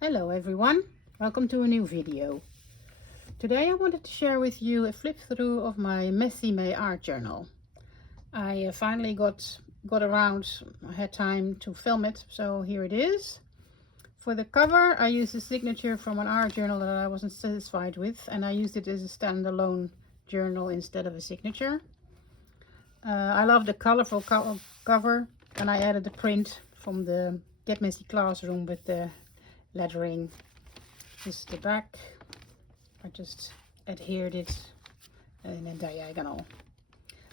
Hello everyone, welcome to a new video. Today I wanted to share with you a flip through of my Messy May art journal. I finally got around, I had time to film it, so here it is. For the cover I used a signature from an art journal that I wasn't satisfied with, and I used it as a standalone journal instead of a signature. I love the colorful cover, and I added the print from the Get Messy classroom with the lettering. This is the back. I just adhered it in a diagonal,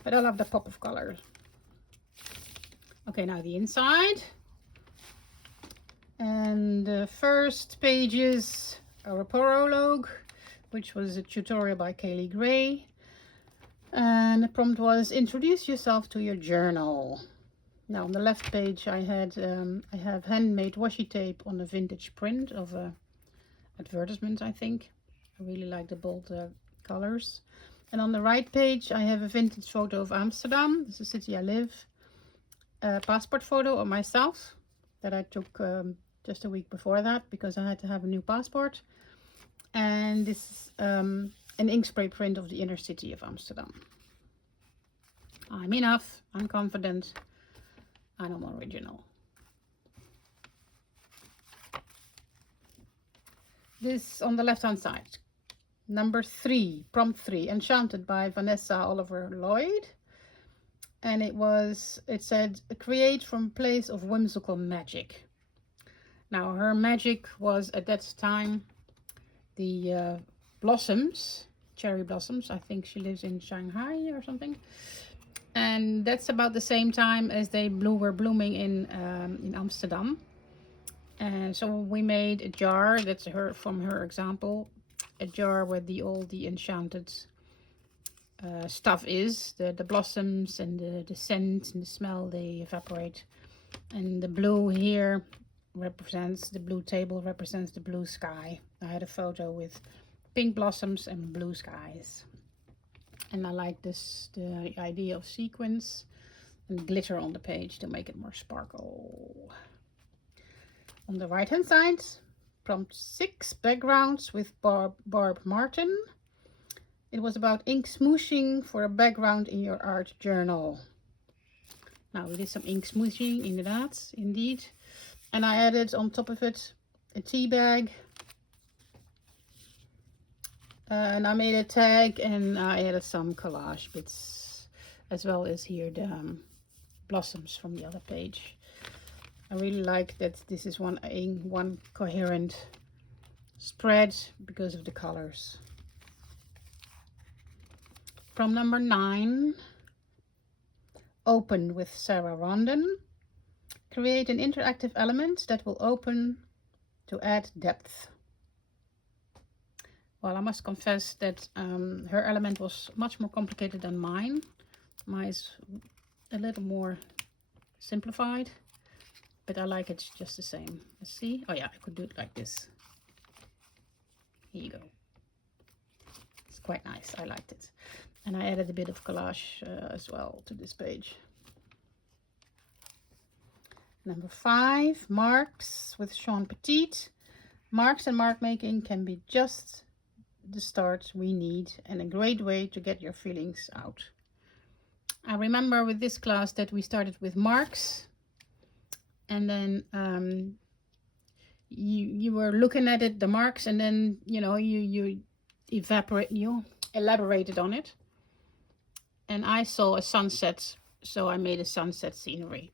but I love the pop of color. Okay, now the inside, and the first pages are a prologue, which was a tutorial by Kaylee Gray, and the prompt was introduce yourself to your journal. Now on the left page I have handmade washi tape on a vintage print of a advertisement, I think. I really like the bold colors. And on the right page I have a vintage photo of Amsterdam. This is the city I live. A passport photo of myself that I took just a week before that because I had to have a new passport. And this is an ink spray print of the inner city of Amsterdam. I'm enough, I'm confident, and I'm original. This on the left hand side, number 3, prompt 3, Enchanted by Vanessa Oliver Lloyd, and it said create from a place of whimsical magic. Now her magic was at that time the blossoms, cherry blossoms. I think she lives in Shanghai or something, and that's about the same time as they were blooming in Amsterdam. And so we made a jar, that's from her example, a jar where all the enchanted stuff is, the blossoms and the scent and the smell, they evaporate. And the blue here represents, the blue table represents the blue sky. I had a photo with pink blossoms and blue skies. And I like this, the idea of sequins and glitter on the page to make it more sparkle. On the right hand side, prompt 6, backgrounds with Barb Martin. It was about ink smooshing for a background in your art journal. Now we did some ink smooshing, indeed. And I added on top of it a tea bag. And I made a tag, and I added some collage bits, as well as here the blossoms from the other page. I really like that this is one coherent spread because of the colors. From number 9, Open with Sarah Rondon. Create an interactive element that will open to add depth. Well, I must confess that her element was much more complicated than mine. Mine is a little more simplified, but I like it just the same. Let's see. Oh yeah, I could do it like this. Here you go. It's quite nice. I liked it. And I added a bit of collage as well to this page. Number 5, marks with Sean Petit. Marks and mark making can be just the start we need and a great way to get your feelings out. I remember with this class that we started with marks, and then you were looking at it, the marks, and then you elaborated on it. And I saw a sunset, so I made a sunset scenery,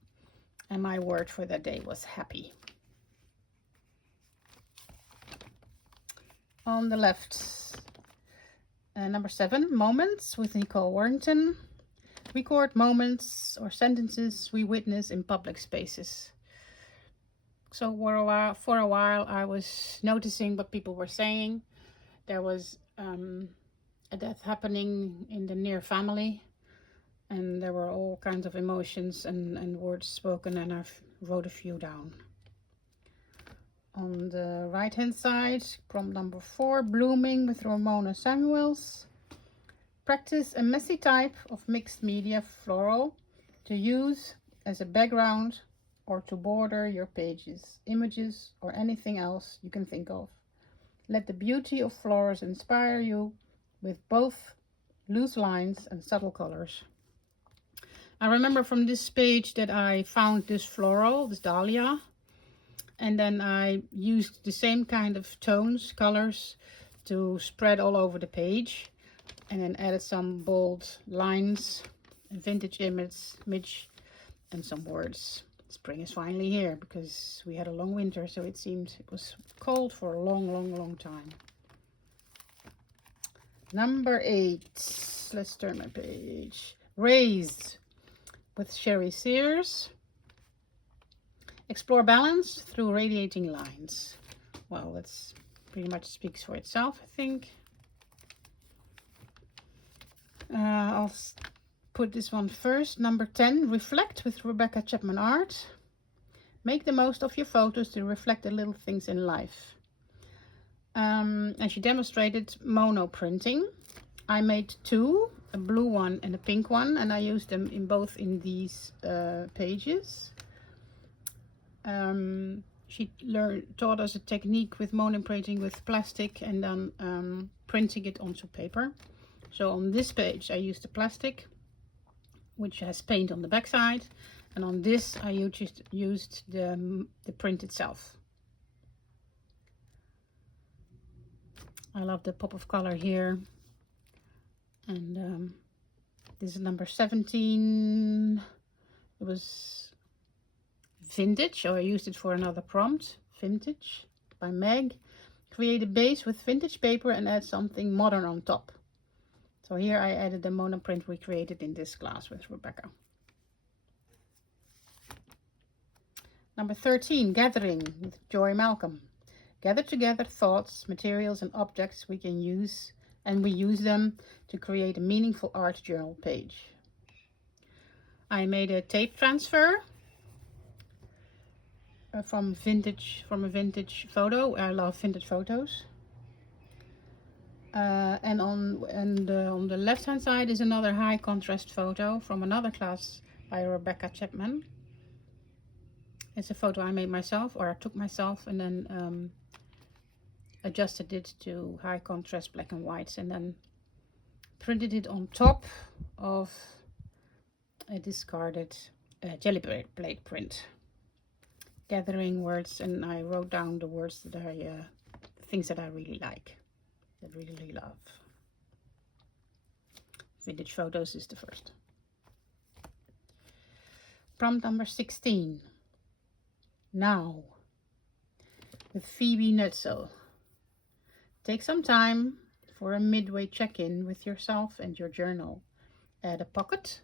and my word for that day was happy. On the left, number 7, moments with Nicole Warrington. Record moments or sentences we witness in public spaces. So for a while I was noticing what people were saying. There was a death happening in the near family, and there were all kinds of emotions and words spoken, and I wrote a few down. On the right hand side, prompt number 4, blooming with Ramona Samuels. Practice a messy type of mixed media floral to use as a background or to border your pages, images, or anything else you can think of. Let the beauty of flowers inspire you with both loose lines and subtle colors. I remember from this page that I found this floral, this dahlia, and then I used the same kind of tones, colors, to spread all over the page, and then added some bold lines, a vintage image, and some words. Spring is finally here, because we had a long winter, so it seemed it was cold for a long time. Number 8. Let's turn my page. Raised with Sherry Sears. Explore balance through radiating lines. Well, that's pretty much speaks for itself, I think. I'll put this one first. Number 10, reflect with Rebecca Chapman Art. Make the most of your photos to reflect the little things in life. And she demonstrated mono printing. I made 2, a blue one and a pink one, and I used them in both in these pages. She taught us a technique with mono printing with plastic and then printing it onto paper. So on this page I used the plastic, which has paint on the back side, and on this I used the print itself. I love the pop of color here. And this is number 17. It was vintage, so I used it for another prompt. Vintage by Meg. Create a base with vintage paper and add something modern on top. So here I added the monoprint we created in this class with Rebecca. Number 13, gathering with Joy Malcolm. Gather together thoughts, materials, and objects we can use, and we use them to create a meaningful art journal page. I made a tape transfer from a vintage photo. I love vintage photos. And on the left hand side is another high contrast photo from another class by Rebecca Chapman. It's a photo I made myself, or I took myself, and then adjusted it to high contrast black and whites, and then printed it on top of a discarded jelly plate print. Gathering words, and I wrote down the words that I things that I really like, that really love. Vintage photos is the first. Prompt number 16. Now, with Phoebe Nutzel. Take some time for a midway check-in with yourself and your journal. Add a pocket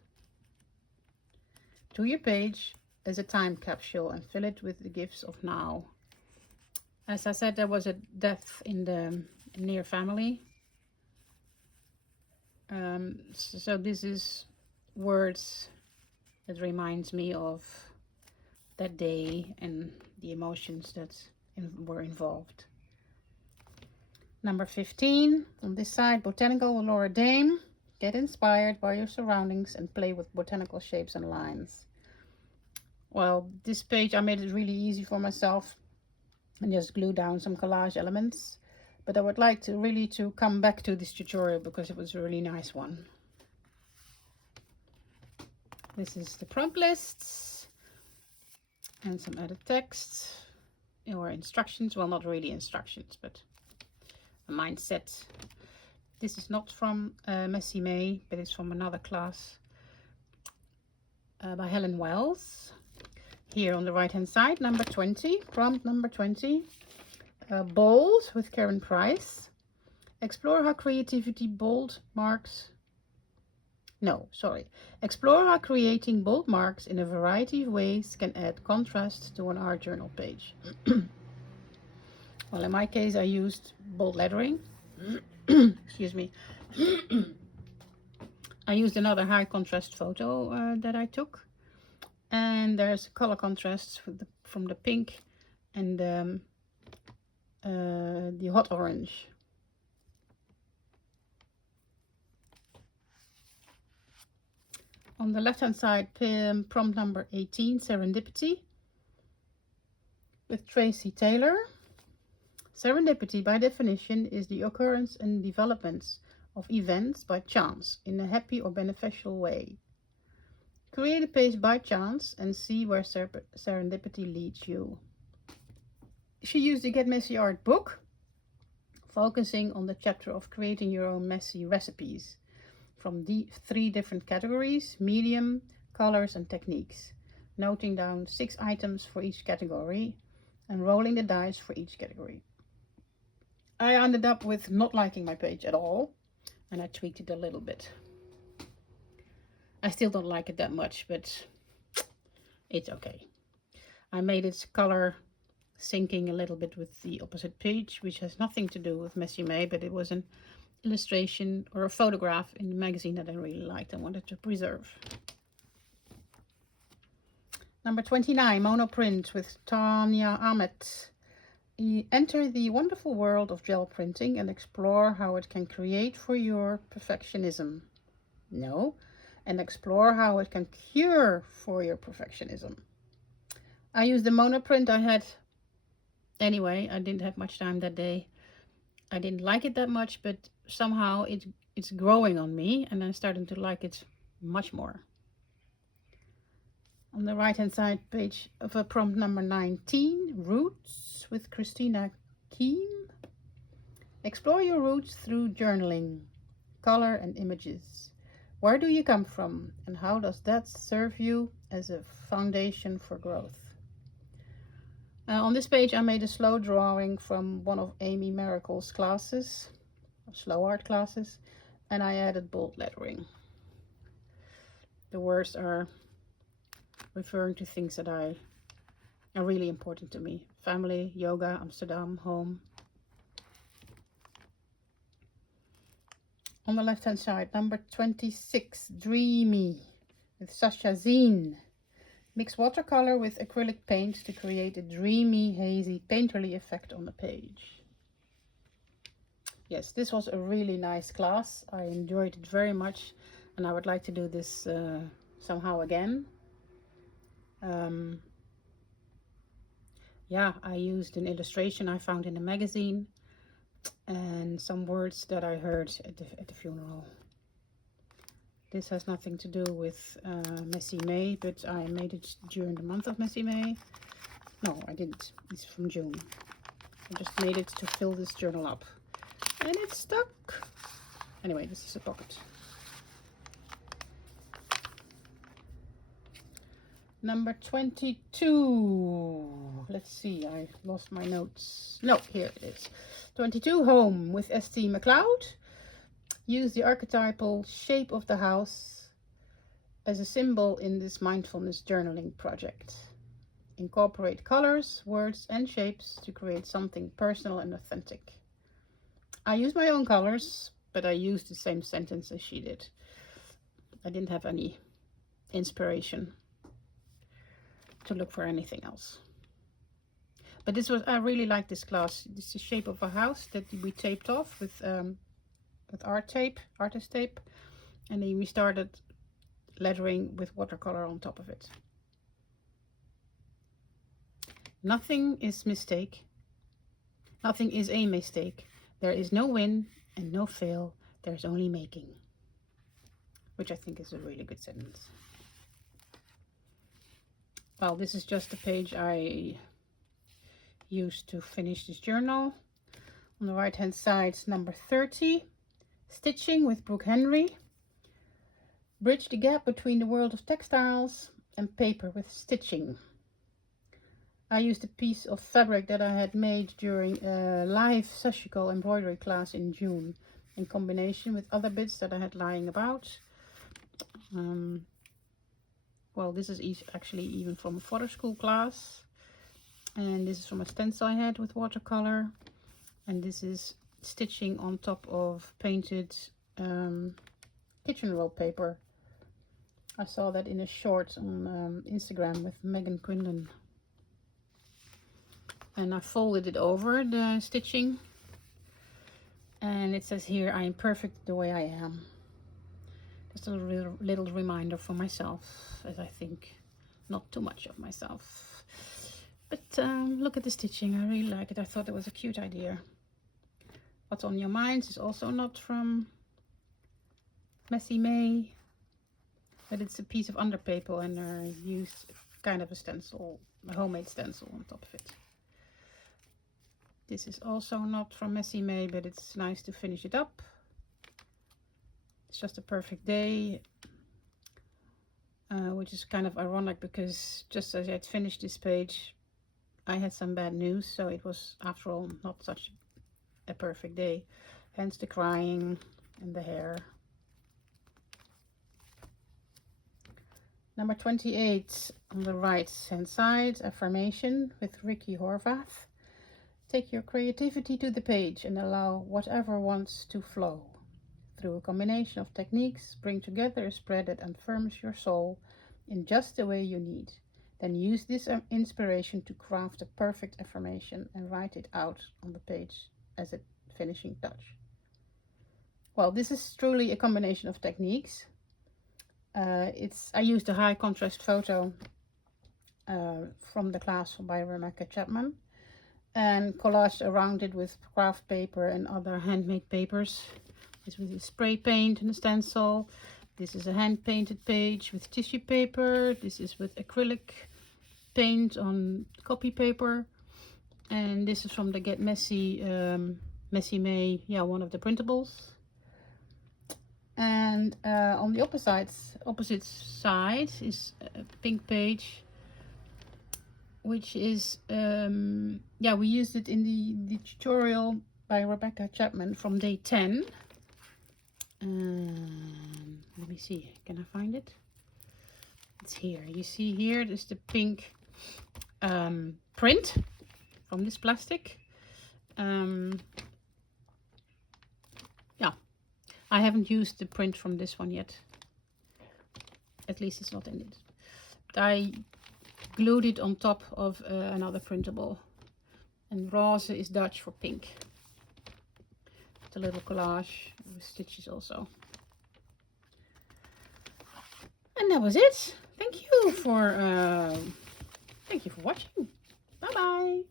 to your page as a time capsule and fill it with the gifts of now. As I said, there was a death in the near family. So this is words that reminds me of that day and the emotions that were involved. Number 15, on this side, Botanical with Laura Dame. Get inspired by your surroundings and play with botanical shapes and lines. Well, this page I made it really easy for myself and just glue down some collage elements. But I would like to come back to this tutorial because it was a really nice one. This is the prompt lists and some added text or instructions. Well, not really instructions, but a mindset. This is not from Messy May, but it's from another class by Helen Wells. Here on the right hand side, number 20, prompt number 20. Bold with Karen Price. Explore how creativity bold marks. Explore how creating bold marks in a variety of ways can add contrast to an art journal page. Well, in my case, I used bold lettering. Excuse me. I used another high contrast photo that I took. And there's color contrasts from the pink and the hot orange. On the left hand side, prompt number 18, Serendipity. with Tracy Taylor. Serendipity, by definition, is the occurrence and developments of events by chance in a happy or beneficial way. Create a page by chance and see where serendipity leads you. She used the Get Messy Art book, focusing on the chapter of creating your own messy recipes from the 3 different categories: medium, colors, and techniques, noting down 6 items for each category and rolling the dice for each category. I ended up with not liking my page at all, and I tweaked it a little bit. I still don't like it that much, but it's okay. I made its color syncing a little bit with the opposite page, which has nothing to do with Messy May, but it was an illustration or a photograph in the magazine that I really liked and wanted to preserve. Number 29, Monoprint with Tanya Ahmed. Enter the wonderful world of gel printing and explore how it can create for your perfectionism. No, and explore how it can cure for your perfectionism. I used the monoprint I had anyway. I didn't have much time that day. I didn't like it that much, but somehow it's growing on me, and I'm starting to like it much more. On the right hand side page of a prompt number 19, Roots with Christina Keem. Explore your roots through journaling, color, and images. Where do you come from, and how does that serve you as a foundation for growth? On this page I made a slow drawing from one of Amy Miracle's classes, slow art classes, and I added bold lettering. The words are referring to things that are really important to me: family, yoga, Amsterdam, home. On the left hand side, number 26, Dreamy with Sasha Zine. Mix watercolor with acrylic paint to create a dreamy, hazy, painterly effect on the page. Yes, this was a really nice class. I enjoyed it very much, and I would like to do this somehow again. Yeah, I used an illustration I found in a magazine and some words that I heard at the funeral. This has nothing to do with Messy May, but I made it during the month of Messy May. No, I didn't. It's from June. I just made it to fill this journal up. And it's stuck. Anyway, this is a pocket. Number 22. Let's see, I lost my notes. No, here it is. 22, Home with St. McLeod. Use the archetypal shape of the house as a symbol in this mindfulness journaling project. Incorporate colors, words, and shapes to create something personal and authentic. I used my own colors, but I used the same sentence as she did. I didn't have any inspiration to look for anything else. But this was, I really like this class. This is the shape of a house that we taped off with artist tape, and then we started lettering with watercolor on top of it. Nothing is mistake. Nothing is a mistake. There is no win and no fail. There's only making. Which I think is a really good sentence. Well, this is just the page I used to finish this journal. On the right hand side, number 30. Stitching with Brooke Henry. Bridge the gap between the world of textiles and paper with stitching. I used a piece of fabric that I had made during a live Sashiko embroidery class in June, in combination with other bits that I had lying about. Well, this is actually even from a photo school class, and this is from a stencil I had with watercolor, and this is stitching on top of painted kitchen roll paper. I saw that in a short on Instagram with Megan Quinlan. And I folded it over the stitching, and it says here, I am perfect the way I am. Just a little reminder for myself, as I think not too much of myself. But look at the stitching, I really like it. I thought it was a cute idea. What's on Your Minds is also not from Messy May, but it's a piece of underpaper, and I used kind of a stencil, a homemade stencil on top of it. This is also not from Messy May, but it's nice to finish it up. It's Just a Perfect Day, which is kind of ironic because just as I had finished this page, I had some bad news, so it was, after all, not such a perfect day. Hence the crying and the hair. Number 28 on the right hand side, affirmation with Ricky Horvath. Take your creativity to the page and allow whatever wants to flow. Through a combination of techniques, bring together a spread that affirms your soul in just the way you need. Then use this inspiration to craft a perfect affirmation and write it out on the page as a finishing touch. Well, this is truly a combination of techniques. I used a high contrast photo from the class by Rebecca Chapman and collaged around it with craft paper and other handmade papers. This was a spray paint and a stencil. This is a hand painted page with tissue paper. This is with acrylic paint on copy paper. And this is from the Get Messy Messy May, one of the printables. And on the opposite side is a pink page, which is we used it in the tutorial by Rebecca Chapman from day 10. Let me see, can I find it? It's here. You see here, there's the pink print from this plastic. I haven't used the print from this one yet. At least it's not in it. I glued it on top of another printable. And rose is Dutch for pink. It's a little collage with stitches also. And that was it. Thank you for watching. Bye bye.